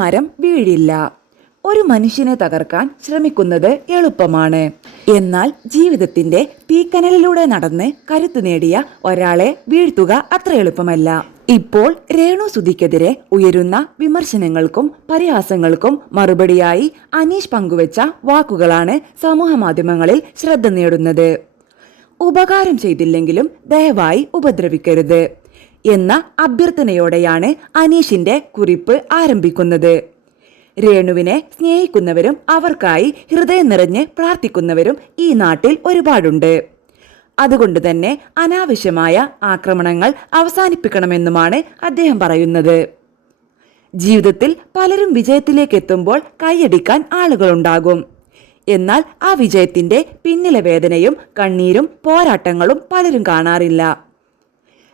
മരം വീഴില്ല. ഒരു മനുഷ്യനെ തകർക്കാൻ ശ്രമിക്കുന്നത് എളുപ്പമാണ്. എന്നാൽ ജീവിതത്തിന്റെ തീക്കനലിലൂടെ നടന്ന് കരുത്തു നേടിയ ഒരാളെ വീഴ്ത്തുക അത്ര എളുപ്പമല്ല. ഇപ്പോൾ രേണു സുധിക്കെതിരെ ഉയരുന്ന വിമർശനങ്ങൾക്കും പരിഹാസങ്ങൾക്കും മറുപടിയായി അനീഷ് പങ്കുവച്ച വാക്കുകളാണ് സമൂഹ മാധ്യമങ്ങളിൽ ശ്രദ്ധ നേടുന്നത്. ഉപകാരം ചെയ്തില്ലെങ്കിലും ദയവായി ഉപദ്രവിക്കരുത് എന്ന അഭ്യർത്ഥനയോടെയാണ് അനീഷിന്റെ കുറിപ്പ് ആരംഭിക്കുന്നത്. രേണുവിനെ സ്നേഹിക്കുന്നവരും അവർക്കായി ഹൃദയം നിറഞ്ഞ് പ്രാർത്ഥിക്കുന്നവരും ഈ നാട്ടിൽ ഒരുപാടുണ്ട്. അതുകൊണ്ട് തന്നെ അനാവശ്യമായ ആക്രമണങ്ങൾ അവസാനിപ്പിക്കണമെന്നുമാണ് അദ്ദേഹം പറയുന്നത്. ജീവിതത്തിൽ പലരും വിജയത്തിലേക്ക് എത്തുമ്പോൾ കൈയടിക്കാൻ ആളുകളുണ്ടാകും. എന്നാൽ ആ വിജയത്തിന്റെ പിന്നിലെ വേദനയും കണ്ണീരും പോരാട്ടങ്ങളും പലരും കാണാറില്ല.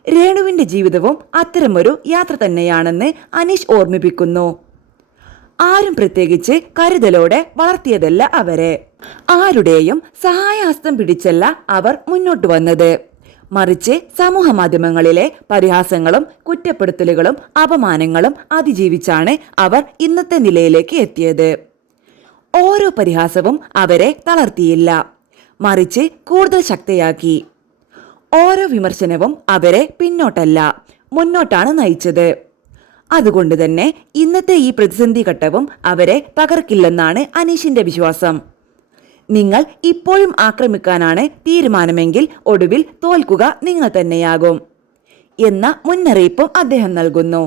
രേണുവിന്റെ ജീവിതവും അത്തരമൊരു യാത്ര തന്നെയാണെന്ന് അനീഷ് ഓർമ്മിപ്പിക്കുന്നു. ആരും പ്രത്യേകിച്ച് കരുതലോടെ വളർത്തിയതല്ല അവരെ. ആരുടെയും സഹായഹസ്തം പിടിച്ചല്ല അവർ മുന്നോട്ട് വന്നത്. മറിച്ച് സമൂഹ മാധ്യമങ്ങളിലെ പരിഹാസങ്ങളും കുറ്റപ്പെടുത്തലുകളും അപമാനങ്ങളും അതിജീവിച്ചാണ് അവർ ഇന്നത്തെ നിലയിലേക്ക് എത്തിയത്. ഓരോ പരിഹാസവും അവരെ തളർത്തിയില്ല, മറിച്ച് കൂടുതൽ ശക്തയാക്കി. ഓരോ വിമർശനവും അവരെ പിന്നോട്ടല്ല മുന്നോട്ടാണ് നയിച്ചത്. അതുകൊണ്ട് തന്നെ ഇന്നത്തെ ഈ പ്രതിസന്ധി ഘട്ടവും അവരെ തകർക്കില്ലെന്നാണ് അനീഷിന്റെ വിശ്വാസം. നിങ്ങൾ ഇപ്പോഴും ആക്രമിക്കാനാണ് തീരുമാനമെങ്കിൽ ഒടുവിൽ തോൽക്കുക നിങ്ങൾ തന്നെയാകും എന്ന മുന്നറിയിപ്പും അദ്ദേഹം നൽകുന്നു.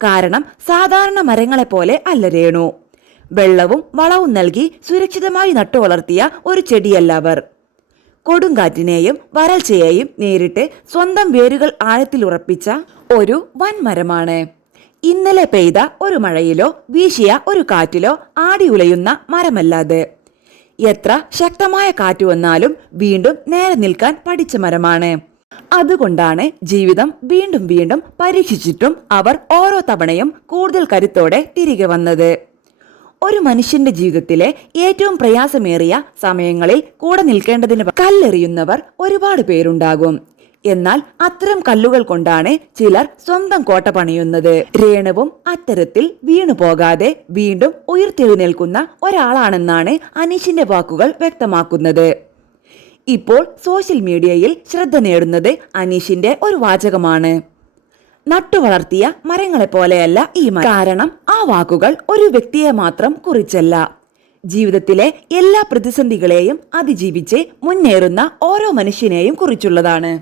കാരണം സാധാരണ മരങ്ങളെപ്പോലെ അല്ല രേണു. വെള്ളവും വളവും നൽകി സുരക്ഷിതമായി നട്ടുവളർത്തിയ ഒരു ചെടിയല്ല അവർ. കൊടുങ്കാറ്റിനെയും വരൾച്ചയെയും നേരിട്ട് സ്വന്തം വേരുകൾ ആഴത്തിൽ ഉറപ്പിച്ച ഒരു വൻമരമാണ്. ഇന്നലെ പെയ്ത ഒരു മഴയിലോ വീശിയ ഒരു കാറ്റിലോ ആടി ഉലയുന്ന മരമല്ലാതെ. എത്ര ശക്തമായ കാറ്റ് വന്നാലും വീണ്ടും നേരെ നിൽക്കാൻ പഠിച്ച മരമാണ്. അതുകൊണ്ടാണ് ജീവിതം വീണ്ടും വീണ്ടും പരീക്ഷിച്ചിട്ടും അവർ ഓരോ തവണയും കൂടുതൽ കരുത്തോടെ തിരികെ വന്നത്. ഒരു മനുഷ്യന്റെ ജീവിതത്തിലെ ഏറ്റവും പ്രയാസമേറിയ സമയങ്ങളിൽ കൂടെ നിൽക്കേണ്ടതിന് കല്ലെറിയുന്നവർ ഒരുപാട് പേരുണ്ടാകും. എന്നാൽ അത്തരം കല്ലുകൾ കൊണ്ടാണ് ചിലർ സ്വന്തം കോട്ട പണിയുന്നത്. രേണുവും അത്തരത്തിൽ വീണു പോകാതെ വീണ്ടും ഉയർത്തെഴുന്നേൽക്കുന്ന ഒരാളാണെന്നാണ് അനീഷിന്റെ വാക്കുകൾ വ്യക്തമാക്കുന്നത്. ഇപ്പോൾ സോഷ്യൽ മീഡിയയിൽ ശ്രദ്ധ നേടുന്നത് അനീഷിന്റെ ഒരു വാചകമാണ്. നട്ടുവളർത്തിയ മരങ്ങളെ പോലെയല്ല ഈ മരം. കാരണം ആ വാക്കുകൾ ഒരു വ്യക്തിയെ മാത്രം കുറിച്ചല്ല, ജീവിതത്തിലെ എല്ലാ പ്രതിസന്ധികളെയും അതിജീവിച്ച് മുന്നേറുന്ന ഓരോ മനുഷ്യനെയും കുറിച്ചുള്ളതാണ്.